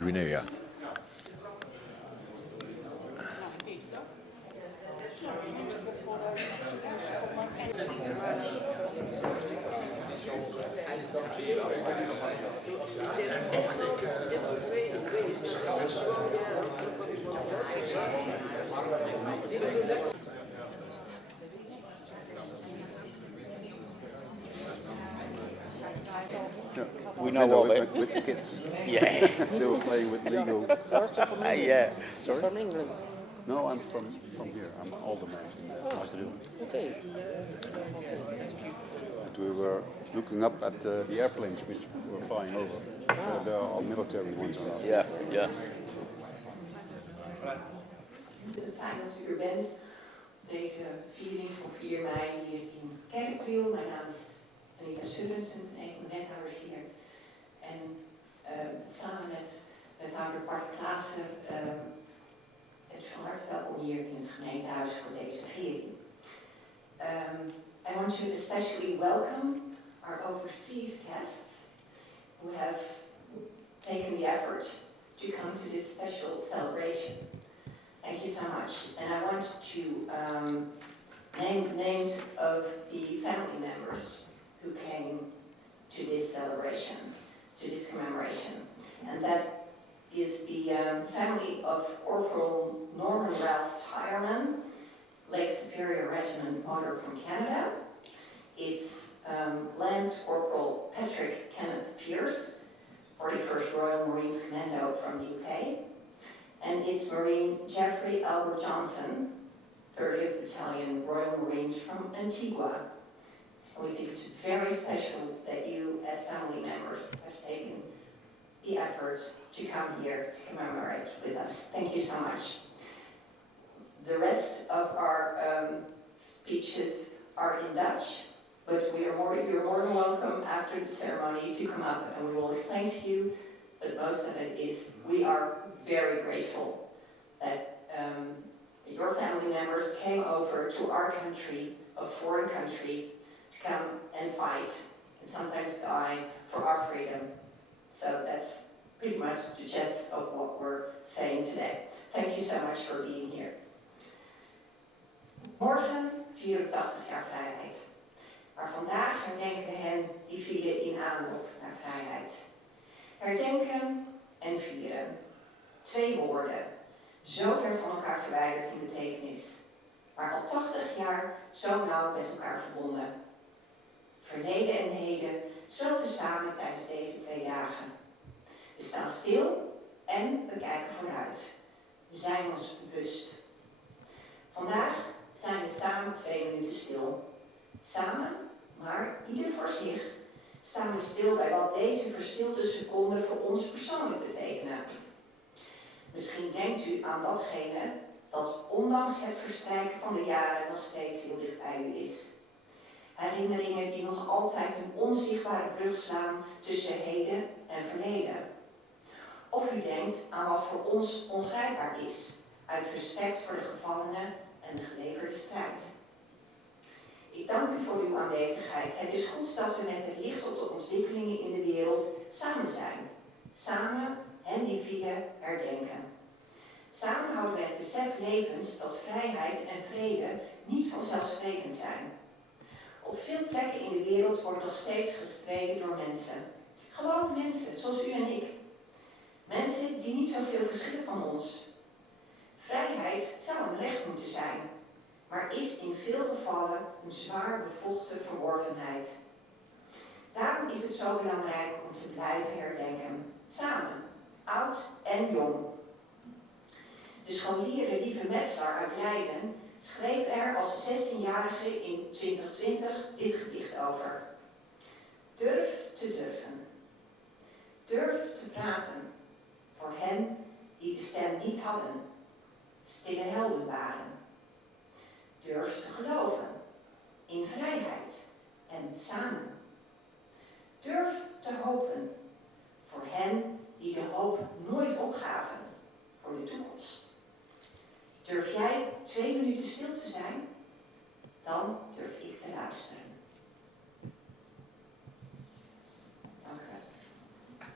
Renew, ja. We know of it. With the kids. Yeah. They were playing with Lego. Yeah. Sorry? From England. No, I'm from here. I'm an older man in Amsterdam. Okay. But we were looking up at the airplanes which were flying over. So there are all military ones or not. Yeah, yeah. Het is fijn dat u er bent. Deze viering van 4 mei hier in Kerkdriel. Mijn naam is Anita Surrensen, een van de wethouders hier. En samen met wethouder Bart Klaassen het is van harte welkom hier in het gemeentehuis voor deze viering. I want to especially welcome our overseas guests who have taken the effort to come to this special celebration. Thank you so much. And I want to name the names of the family members who came to this celebration, to this commemoration. And that is the family of Corporal Norman Ralph Tyerman, Lake Superior Regiment Motor from Canada. It's Lance Corporal Patrick Kenneth Pierce, 41st Royal Marines Commando from the UK. And it's Marine Jeffrey Albert Johnson, 30th Battalion Royal Marines from Antigua. And we think it's very special that you, as family members, have taken the effort to come here to commemorate with us. Thank you so much. The rest of our speeches are in Dutch, but you're more than welcome after the ceremony to come up and we will explain to you, but most of it is we are very grateful that your family members came over to our country, a foreign country, to come and fight and sometimes die for our freedom. So that's pretty much the gist of what we're saying today. Thank you so much for being here. Morgen 84 jaar vrijheid. Maar vandaag herdenken we hen die vielen in aanloop naar vrijheid. Herdenken en vieren. 2 woorden, zo ver van elkaar verwijderd in betekenis, maar al 80 jaar zo nauw met elkaar verbonden. Verleden en heden zwelten samen tijdens deze 2 dagen. We staan stil en we kijken vooruit. We zijn ons bewust. Vandaag zijn we samen 2 minuten stil. Samen, maar ieder voor zich, staan we stil bij wat deze verstilde seconden voor ons persoonlijk betekenen. Misschien denkt u aan datgene dat ondanks het verstrijken van de jaren nog steeds heel dicht bij u is. Herinneringen die nog altijd een onzichtbare brug slaan tussen heden en verleden. Of u denkt aan wat voor ons ongrijpbaar is, uit respect voor de gevallenen en de geleverde strijd. Ik dank u voor uw aanwezigheid. Het is goed dat we met het licht op de ontwikkelingen in de wereld samen zijn. Samen hen die vielen herdenken. Samen houden we het besef levend dat vrijheid en vrede niet vanzelfsprekend zijn. Op veel plekken in de wereld wordt nog steeds gestreden door mensen. Gewoon mensen, zoals u en ik. Mensen die niet zoveel verschillen van ons. Vrijheid zou een recht moeten zijn, maar is in veel gevallen een zwaar bevochten verworvenheid. Daarom is het zo belangrijk om te blijven herdenken. Samen, oud en jong. De scholier Lieve Metzler uit Leiden schreef er als 16-jarige in 2020 dit gedicht over. Durf te durven. Durf te praten. Voor hen die de stem niet hadden. Stille helden waren. Durf te geloven. In vrijheid en samen. Durf te hopen. Voor hen die de hoop nooit opgaven. Voor de toekomst. Durf jij 2 minuten stil te zijn? Dan durf ik te luisteren. Dank u wel.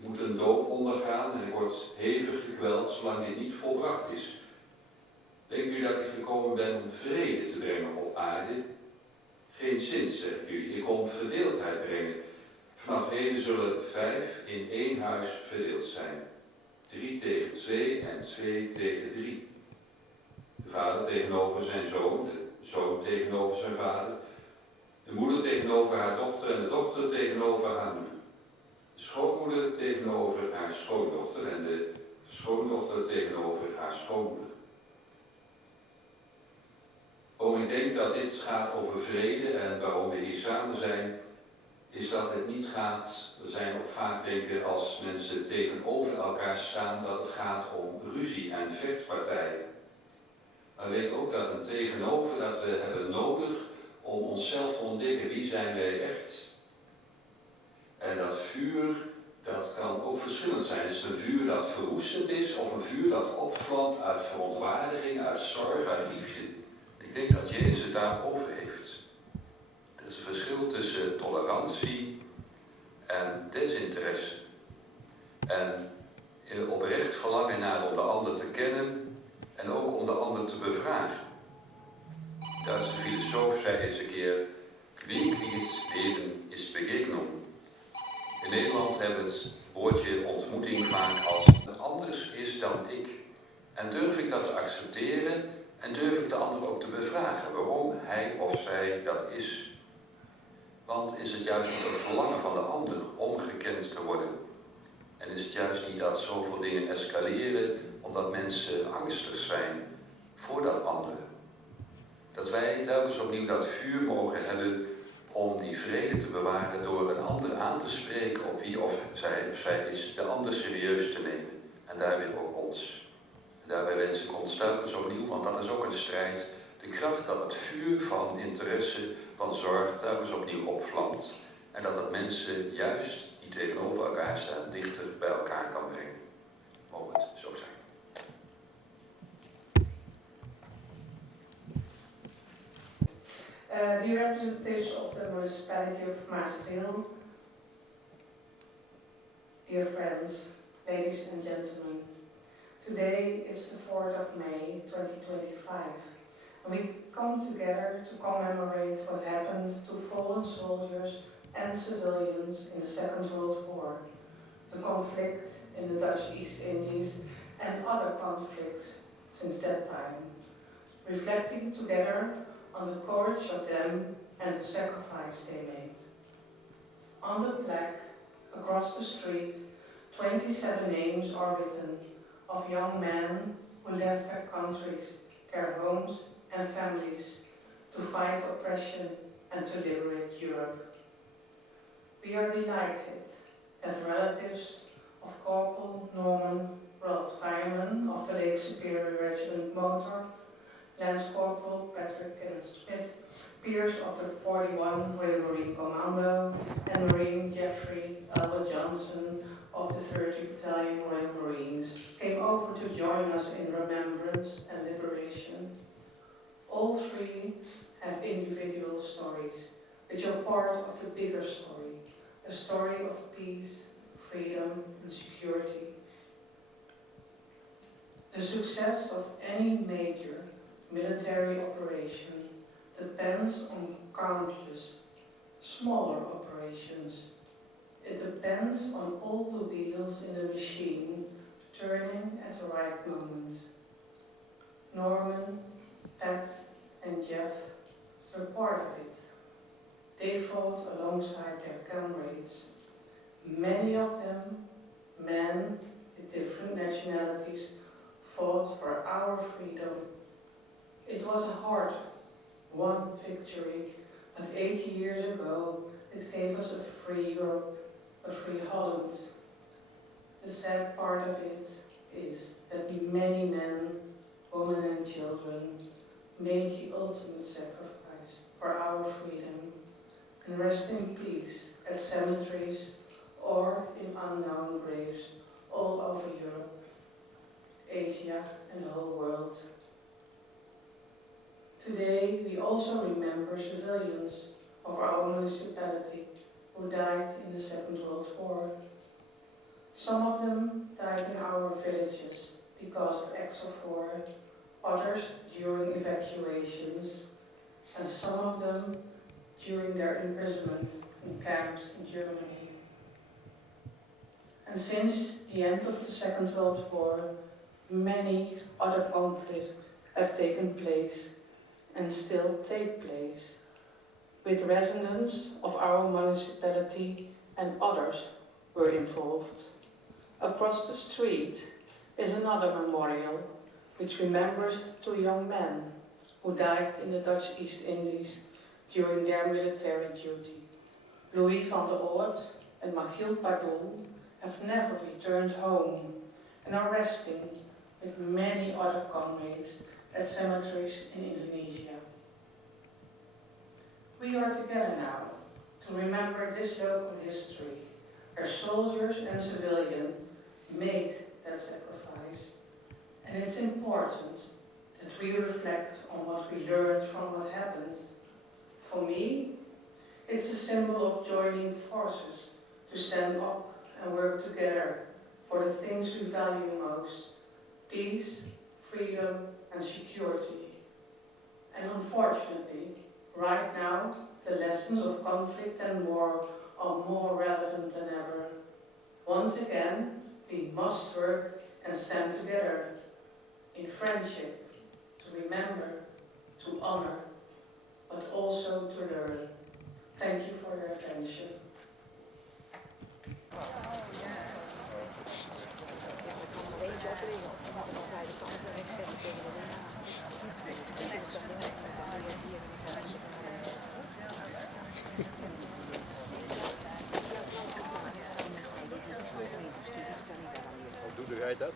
Je moet een dood ondergaan en je wordt hevig gekweld zolang dit niet volbracht is. Denkt u dat ik gekomen ben om vrede te brengen op aarde? Geen zin, zeg ik u. Ik kom verdeeldheid brengen. Vanaf heden zullen 5 in 1 huis verdeeld zijn. 3 tegen 2 en 2 tegen 3. De vader tegenover zijn zoon, de zoon tegenover zijn vader, de moeder tegenover haar dochter en de dochter tegenover haar moeder. De schoonmoeder tegenover haar schoondochter en de schoondochter tegenover haar schoonmoeder. Waarom ik denk dat dit gaat over vrede en waarom we hier samen zijn, is dat het niet gaat, we zijn ook vaak denken als mensen tegenover elkaar staan, dat het gaat om ruzie en vechtpartijen. Maar we weten ook dat een tegenover dat we hebben nodig om onszelf te ontdekken, wie zijn wij echt. En dat vuur, dat kan ook verschillend zijn. Is het een vuur dat verwoestend is of een vuur dat opvlamt uit verontwaardiging, uit zorg, uit liefde. Ik denk dat Jezus het daarover heeft. Er is een verschil tussen tolerantie en desinteresse. En oprecht verlangen naar om de ander te kennen en ook om de ander te bevragen. De Duitse filosoof zei eens een keer, wirkliches Leben ist Begegnung. In Nederland hebben we het woordje ontmoeting vaak als anders is dan ik. En durf ik dat te accepteren en durf ik de ander ook te bevragen waarom hij of zij dat is. Want is het juist niet het verlangen van de ander om gekend te worden? En is het juist niet dat zoveel dingen escaleren omdat mensen angstig zijn voor dat andere? Dat wij telkens opnieuw dat vuur mogen hebben om die vrede te bewaren door een ander aan te spreken op wie of zij is, de ander serieus te nemen. En daarbij ook ons. En daarbij wens ik ons telkens opnieuw, want dat is ook een strijd, de kracht dat het vuur van interesse, van zorg telkens opnieuw opvlamt. En dat het mensen juist die tegenover elkaar staan dichter bij elkaar kan brengen. Mogen het zo zijn. Dear representatives of the municipality of Maastricht, dear friends, ladies and gentlemen, today is the 4th of May 2025, and we come together to commemorate what happened to fallen soldiers and civilians in the Second World War, the conflict in the Dutch East Indies and other conflicts since that time, reflecting together on the courage of them and the sacrifice they made. On the plaque across the street, 27 names are written of young men who left their countries, their homes and families to fight oppression and to liberate Europe. We are delighted that relatives of Corporal Norman Ralph Tiemann of the Lake Superior Regiment Motor, Lance Corporal Patrick Kenneth Smith, peers of the 41 Royal Marine Commando, and Marine Jeffrey Albert Johnson of the 30th Battalion Royal Marines came over to join us in remembrance and liberation. All three have individual stories, which are part of the bigger story, a story of peace, freedom, and security. The success of any major military operation depends on countless smaller operations. It depends on all the wheels in the machine turning at the right moment. Norman, Pat, and Jeff were part of it. They fought alongside their comrades. Many of them, men with different nationalities, fought for our freedom. It was a hard-won victory, but 80 years ago it gave us a free Europe, a free Holland. The sad part of it is that many men, women and children made the ultimate sacrifice for our freedom and rest in peace at cemeteries or in unknown graves all over Europe, Asia and the whole world. Today we also remember civilians of our municipality who died in the Second World War. Some of them died in our villages because of acts of war, others during evacuations, and some of them during their imprisonment in camps in Germany. And since the end of the Second World War, many other conflicts have taken place and still take place, with residents of our municipality and others were involved. Across the street is another memorial which remembers two young men who died in the Dutch East Indies during their military duty. Louis van der Oort and Michiel Pardoel have never returned home and are resting with many other comrades at cemeteries in Indonesia. We are together now to remember this local history, where soldiers and civilians made that sacrifice. And it's important that we reflect on what we learned from what happened. For me, it's a symbol of joining forces to stand up and work together for the things we value most: peace, freedom, and security. And unfortunately, right now, the lessons of conflict and war are more relevant than ever. Once again, we must work and stand together in friendship, to remember, to honor, but also to learn. Thank you for your attention. Hoe doe jij dat?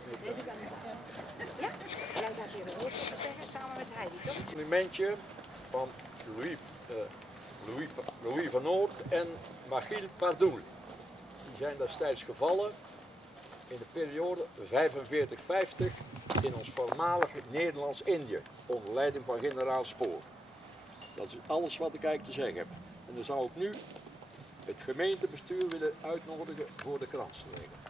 Ja, jij gaat weer een woord zeggen samen met Heidi, toch? Een monumentje van Louis van Oort en Michiel Pardoel. Die zijn destijds gevallen in de periode 45-50 in ons voormalige Nederlands-Indië, onder leiding van generaal Spoor. Dat is alles wat ik eigenlijk te zeggen heb. En dan zou ik nu het gemeentebestuur willen uitnodigen voor de krans te leggen.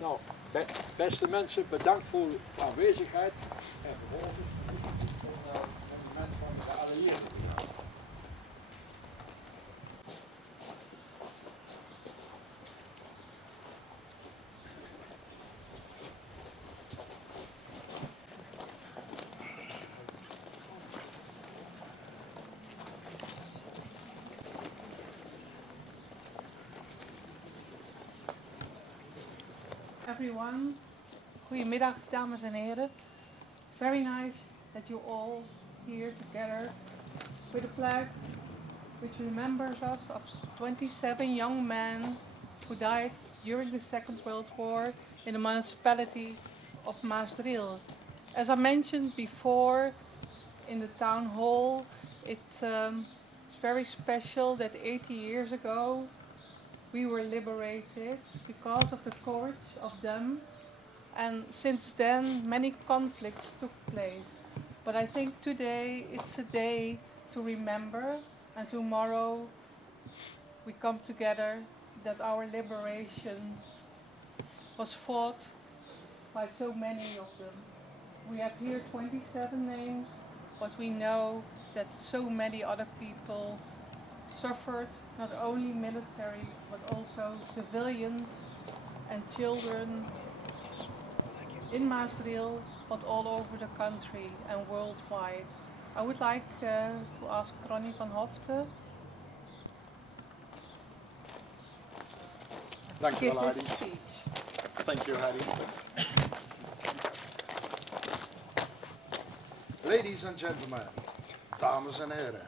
Nou, beste mensen, bedankt voor uw aanwezigheid. En vervolgens een moment van geallieerden. Everyone, goedemiddag dames en heren. Very nice that you all here together with a flag which remembers us of 27 young men who died during the Second World War in the municipality of Maasdriel. As I mentioned before in the town hall, it's very special that 80 years ago we were liberated because of the courage of them, and since then many conflicts took place. But I think today it's a day to remember, and tomorrow we come together that our liberation was fought by so many of them. We have here 27 names, but we know that so many other people suffered, not only military but also civilians and children in Maasdriel, but all over the country and worldwide. I would like to ask Ronnie van Hofte to give his speech. Thank you, Heidi. Ladies and gentlemen, dames en heren,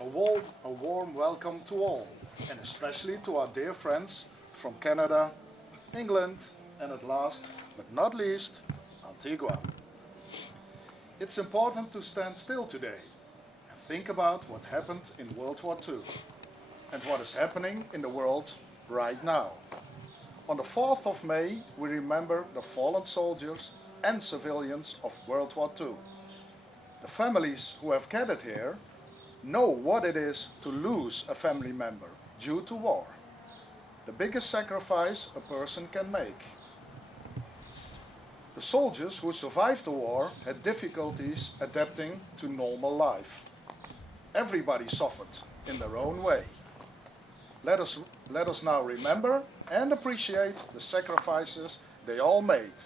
a warm welcome to all, and especially to our dear friends from Canada, England, and at last, but not least, Antigua. It's important to stand still today and think about what happened in World War II and what is happening in the world right now. On the 4th of May, we remember the fallen soldiers and civilians of World War II. The families who have gathered here know what it is to lose a family member due to war. The biggest sacrifice a person can make. The soldiers who survived the war had difficulties adapting to normal life. Everybody suffered in their own way. Let us now remember and appreciate the sacrifices they all made,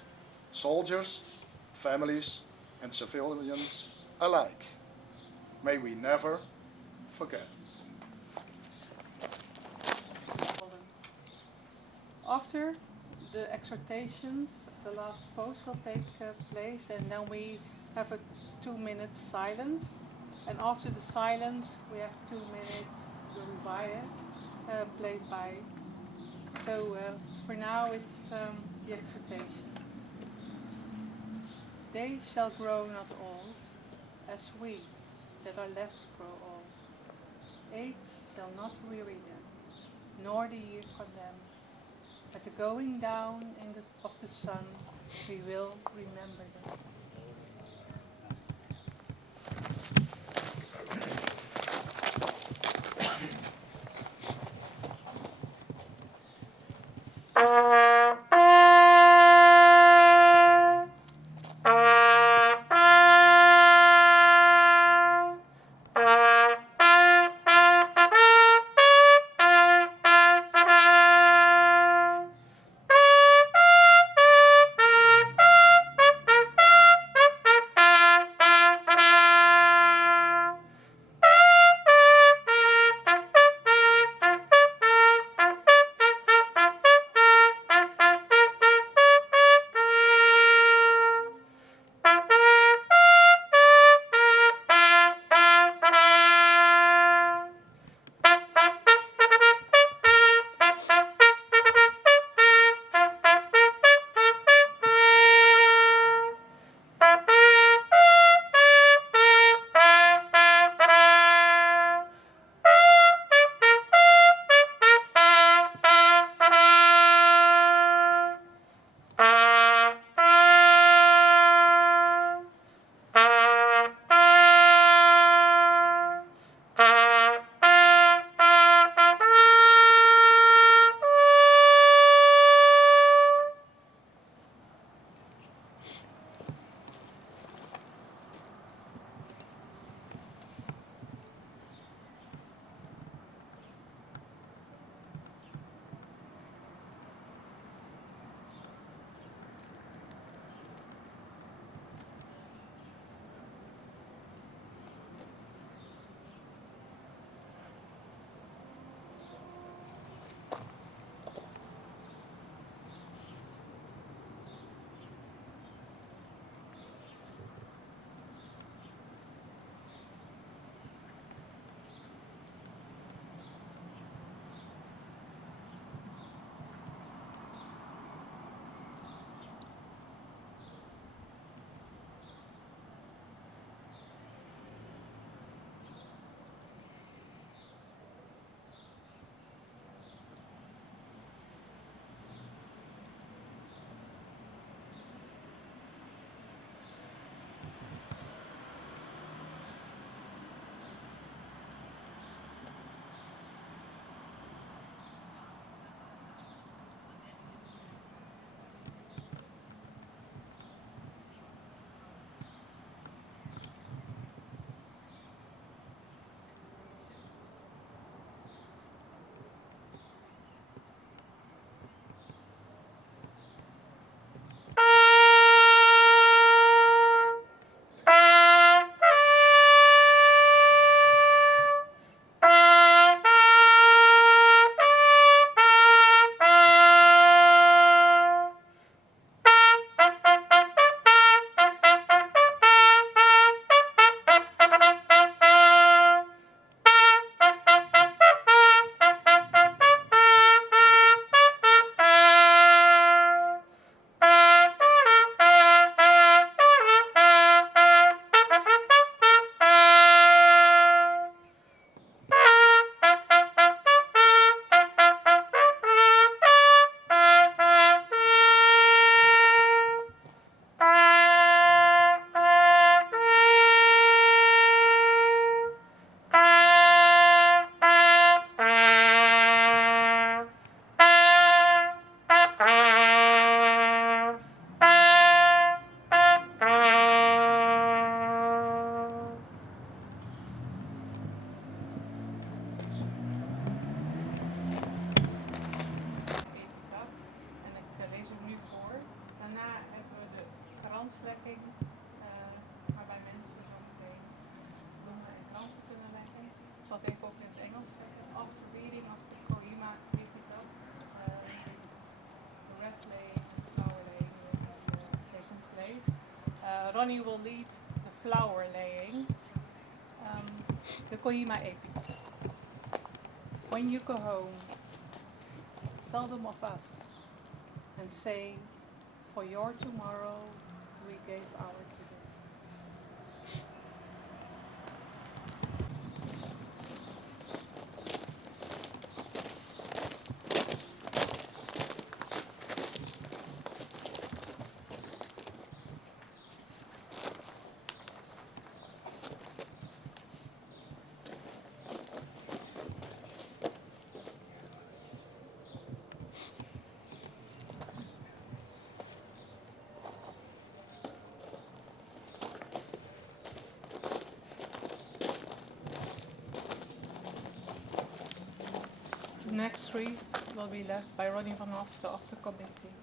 soldiers, families, and civilians alike. May we never forget. After the exhortations, the last post will take place, and then we have a 2-minute silence. And after the silence, we have 2 minutes to revive, played by. So for now, it's the exhortation. They shall grow not old, as we that are left grow old. Age shall not weary them, nor the year condemn. At the going down of the sun, we will remember them. Ronnie will lead the flower laying, the Kohima epic. When you go home, tell them of us and say, for your tomorrow we gave our today. The next wreath will be left by Ronnie van Hofte of the committee.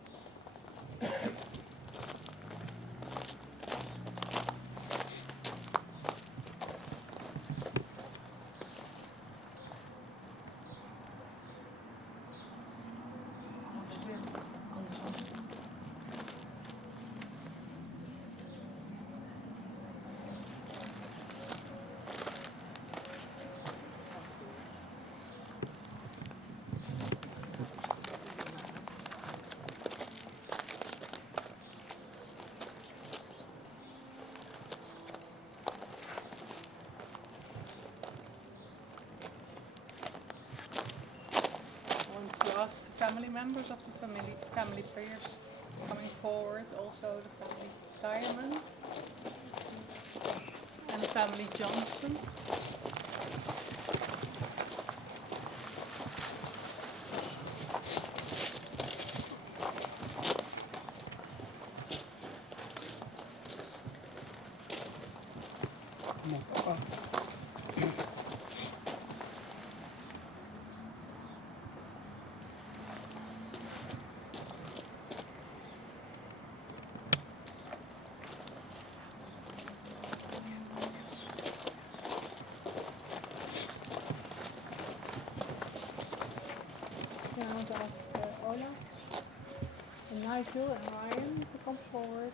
Ask the family members of the family prayers coming forward, also the family Diamond and the family Johnson. I want to ask Ola and Nigel and Ryan to come forward.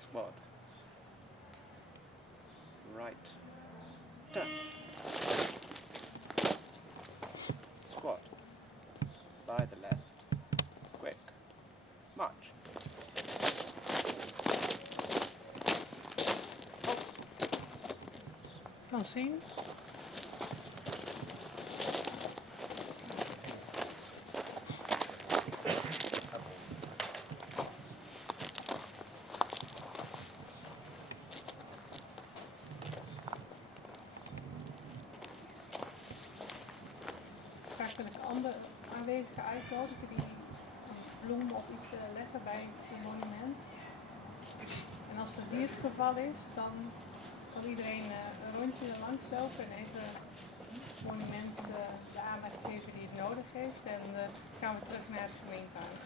Squad. Right. Turn. Squad. By the left. Quick. March. Francine. Graag wil ik andere aanwezigen uitnodigen die een bloem of iets willen leggen bij het monument. En als dat niet het geval is, dan zal iedereen een rondje er langs lopen en even het monument de aandacht geven die het nodig heeft. En gaan we terug naar het gemeentehuis.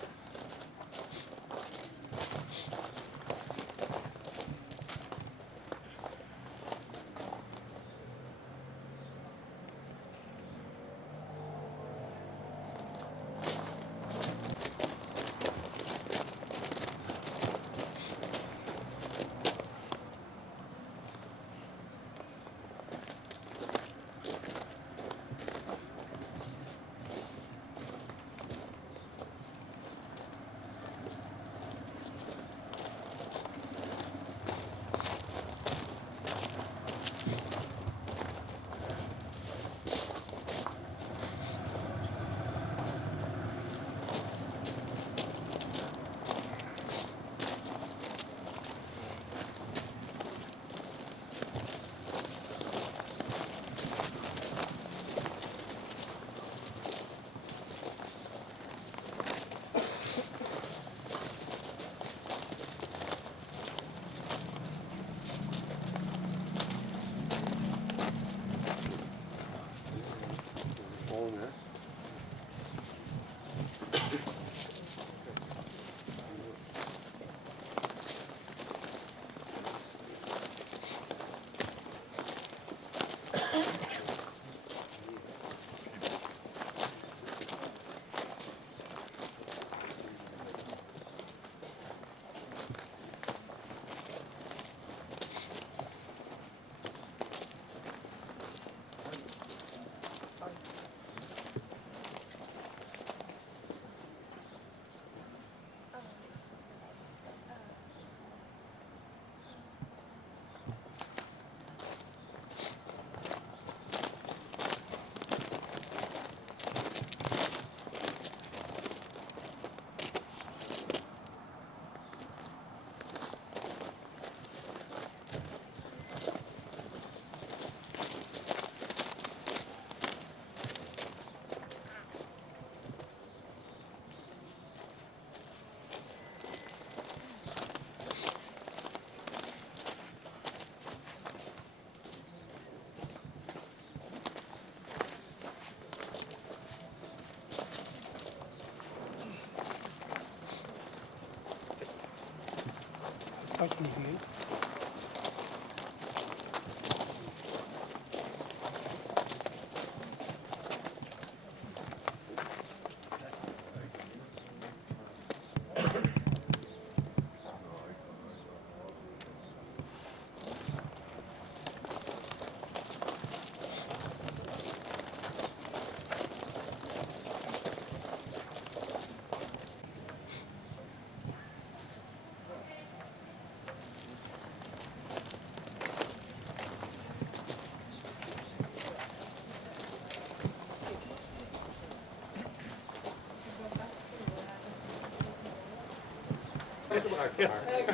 Alsjeblieft.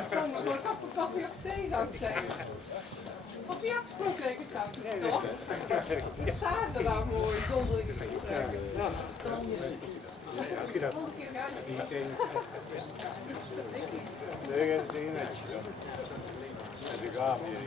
Kom maar gewoon koffie of thee zou ik zeggen. Of die afgesproken rekens zou ik doen, toch? We staan er nou mooi zonder iets te zeggen. Volgende keer ga je. Nee, dat is net. Dat is gaaf hier.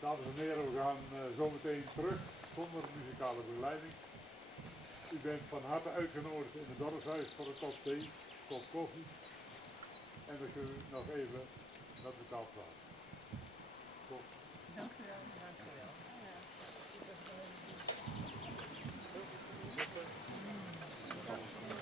Dames en heren, we gaan zometeen terug zonder muzikale begeleiding. U bent van harte uitgenodigd in het dorpshuis voor een kop thee, een kop koffie. En dan kunnen we nog even met elkaar praten. Tot. Dank u wel. Dank u wel. Ja.